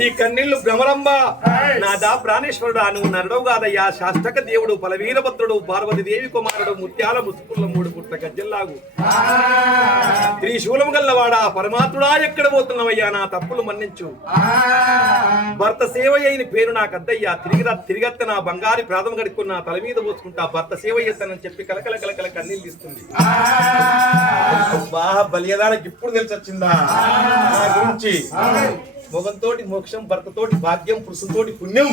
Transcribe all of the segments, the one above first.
నీ కన్నీళ్లు భ్రమరంబ నాదా ప్రాణేశ్వరుడు నువ్వు నరడవు కాదయ్యా శాస్తక దేవుడు పలవీరభద్రుడు పార్వతి దేవి కుమారుడు ముత్యాల ముసుకుల 3 పుట్ల గజ్జల్లాగు త్రిశూలం గల్లవాడా పరమాత్ముడా ఎక్కడ పోతున్నావయ్యా నా తప్పులు మన్నించు భర్త సేవ అయిన పేరు నాకు అద్దయ్యా తిరిగత్త నా బంగారి ప్రాధం గడుక్కున్న తల మీద పోసుకుంటా భర్త సేవ చేస్తానని చెప్పి కలకల కలకల కన్నీళ్ళు ఇస్తుంది బాగా బలియదానికి ఇప్పుడు తెలిసి వచ్చిందా నా గురించి మొగంతోటి మోక్షం భర్తతోటి భాగ్యం పురుషుతోటి పుణ్యం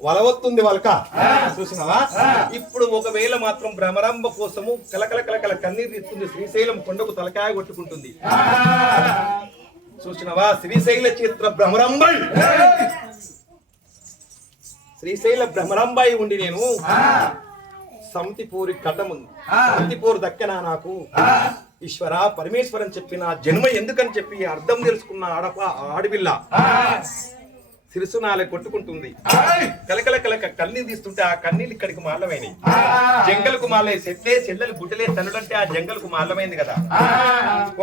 వలవత్తుంది వలక చూసినావా ఇప్పుడు ఒకవేళ మాత్రం భ్రమరంబ కోసము కలకల కలకల కన్నీరు ఇస్తుంది శ్రీశైలం కొండకు తలకాయ కొట్టుకుంటుంది చూసినావా శ్రీశైల చిత్ర భ్రమరంబై శ్రీశైల భ్రమరంబాయి ఉండి నేను సంతిపూరి కటముంది సంతిపూరు దక్కన నాకు ఈశ్వర పరమేశ్వర్ అని చెప్పి నా జన్మ ఎందుకని చెప్పి అర్థం తెలుసుకున్న ఆడపిల్ల సిరుసునాలే కొట్టుకుంటుంది కలకల కలక కన్నీళ్ళు తీస్తుంటే ఆ కన్నీళ్ళు ఇక్కడికి మాలమైనవి జంగలకు మాలే చెట్లే చెల్లెలు గుడ్డలే తనుడంటే ఆ జంగలకు మాలమైంది కదా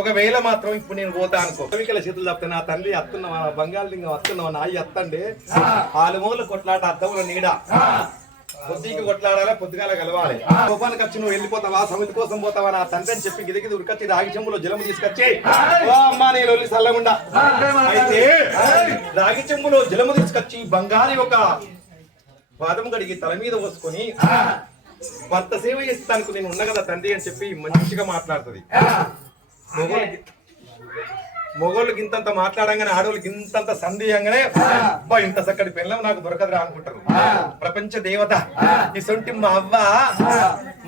ఒకవేళ మాత్రం ఇప్పుడు నేను పోతా అనుకో కవికల చేతులు తప్పితే నా తండ్రి అత్తున్నావా బంగాళలింగం అత్తున్నావా నాయి అత్తండే ఆలుమూల కొట్లాట అద్దముల నీడ పొద్దుకి కొట్లాడాలి పొద్దుగాల కలవాలి కోపానికి వచ్చి నువ్వు వెళ్ళిపోతావా సమితి కోసం పోతావా నా తండ్రి అని చెప్పి గిదికి ఉరికొచ్చి రాగి చెంబులో జలము తీసుకొచ్చి ఓ అమ్మా నేను వెళ్ళి చల్లగుండా అయితే రాగి చెంబులో జలము తీసుకొచ్చి బంగారి ఒక పాదం గడిగి తల మీద పోసుకొని భర్త సేవ చేస్తానికి నేను ఉన్నా కదా తండ్రి అని చెప్పి మంచిగా మాట్లాడుతుంది మొగోళ్ళకి ఇంతంత మాట్లాడంగానే ఆడవాళ్ళకి ఇంతంత సందేహంగానే అబ్బా ఇంత చక్కటి పిల్లం నాకు దొరకదురా అనుకుంటారు ప్రపంచ దేవత ఇసొంటి మా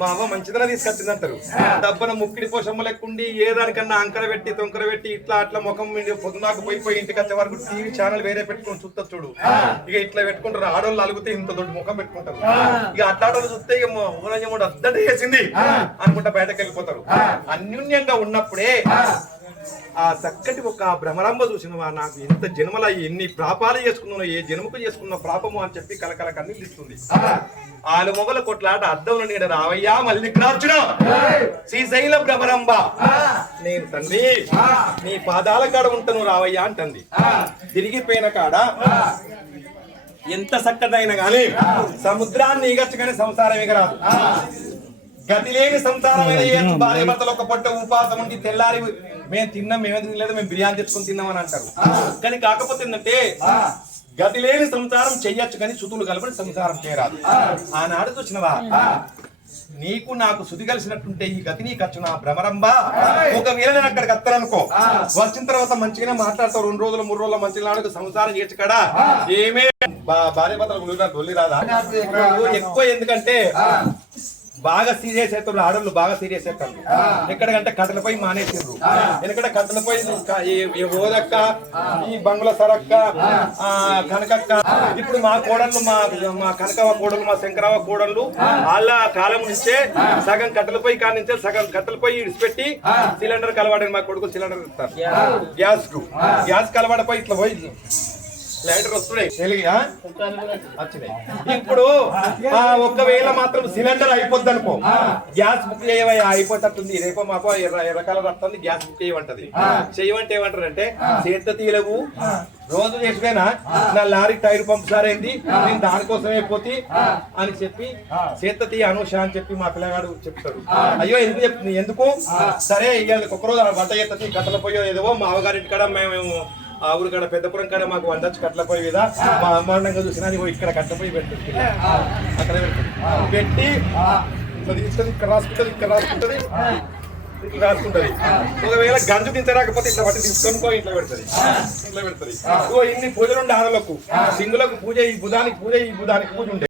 అవ్వ మంచిదన తీసుకొచ్చిందంటారు డబ్బన ముక్కిడి పోషమ్మ లెక్కుండి ఏ దానికన్నా అంకర పెట్టి తొంకర పెట్టి ఇట్లా అట్లా ముఖం పొద్దునాకు పోయిపోయి ఇంటికి వచ్చే వరకు టీవీ ఛానల్ వేరే పెట్టుకుని చూస్తారు చూడు ఇక ఇట్లా పెట్టుకుంటారు ఆడవాళ్ళు అలుగుతే ఇంత దొడ్డు ముఖం పెట్టుకుంటారు ఇక అట్లాడోళ్ళు చూస్తే ఇక ఊరంజముడు అద్దట చేసింది అనుకుంటా బయటకు వెళ్ళిపోతారు అన్యూన్యంగా ఉన్నప్పుడే ఆ చక్కటి ఒక భ్రమరంబ చూసినవా నాకు ఎంత జన్మల ఎన్ని ప్రాపాలు చేసుకున్నానో ఏ జన్మకు చేసుకున్న ప్రాపము అని చెప్పి కలకల కన్నీళ్ళు ఇస్తుంది ఆలు మొగల కొట్లాట అద్దం నీడ రావయ్యా మల్లికార్జున శ్రీశైల భ్రమరంబ నేను తండ్రి నీ పాదాల కాడ ఉంటాను రావయ్యా అంటుంది తిరిగిపోయిన కాడ ఎంత చక్కదైనా గాని సముద్రాన్ని ఈగచ్చు కానీ సంసారం ఎగరాదు గతి లేని సంసారమైన భార్య భర్తలు ఒక పొట్ట ఉపాసం ఉండి తెల్లారి మేము తిన్నాం మేమే తినలేదు మేము బిర్యానీ తెచ్చుకొని తిన్నాం అని అంటారు కానీ కాకపోతే ఏంటంటే గతి లేని సంసారం చెయ్యొచ్చు కానీ సుతులు కలపని సంసారం చేయరాదు ఆనాడు చూసినవా నీకు నాకు శుద్ధి కలిసినట్టుంటే ఈ గతి నీకు వచ్చున భ్రమరంబ ఒకవేళ నేను అక్కడికి వస్తాననుకో వచ్చిన తర్వాత మంచిగానే మాట్లాడతావు 2 రోజులు 3 రోజుల మంచి సంసారం చేయొచ్చు కదా ఏమే భార్య భర్తలు గొల్లి రాదా ఎక్కువ ఎందుకంటే బాగా సీరియస్ అవుతారు ఆడవాళ్ళు బాగా సీరియస్ అవుతారు ఎక్కడికంటే కట్టెలపై మానేసిండ్రు ఎందుకంటే కట్టెలపై ఓదక్క ఈ బంగుళ సరక్క కనకక్క ఇప్పుడు మా కోడళ్ళు మా కనకవ కోడలు మా శంకరవ కోడళ్ళు వాళ్ళ కాలం నుంచే సగం కట్టెలపై కానించే సగం కట్టెలపై ఇడిచిపెట్టి సిలిండర్ కలవాడని మా కొడుకు సిలిండర్ ఇస్తారు గ్యాస్ కలవాడపై ఇట్లా పోయి లైటర్ వస్తున్నాయి వచ్చినాయి ఇప్పుడు ఒకవేళ మాత్రం సిలిండర్ అయిపోద్ది అనుకో గ్యాస్ బుక్ చేయవయ్యా అయిపోతుంది రేపో మాకో ఎర్రకాల వస్తుంది గ్యాస్ బుక్ చేయమంటది చేయమంటే ఏమంటారంటే చేత తీయలేవు రోజు చేసిపోయినా నా లారీ టైర్ పంప్ సారైంది నేను దానికోసమే పోతి అని చెప్పి చేత తీయ అనుష అని చెప్పి మా పిల్లగాడు చెప్తాడు అయ్యో ఎందుకు సరే ఇవాళ ఒక్కరోజు వంట చేత కట్టల పోయో ఏదో మా అవగారింటి కాడ మేము ఆ ఊరు కాడ పెద్దపురం కాడ మాకు వండొచ్చు కట్లపోయి మీద మా అమ్మాండంగా చూసినా ఇక్కడ కట్టపోయి పెట్టి అక్కడ పెట్టి ఇట్లా తీసుకొని ఇక్కడ రాసుకుంటది ఇట్లా రాసుకుంటది ఒకవేళ గంజు తింటరాకపోతే ఇట్లా బట్టి తీసుకొని ఇంట్లో పెడుతుంది ఇట్లా పెడుతుంది ఇన్ని పూజలు ఉండే ఆడలకు సింగులకు పూజ ఈ బుధానికి పూజ ఉండే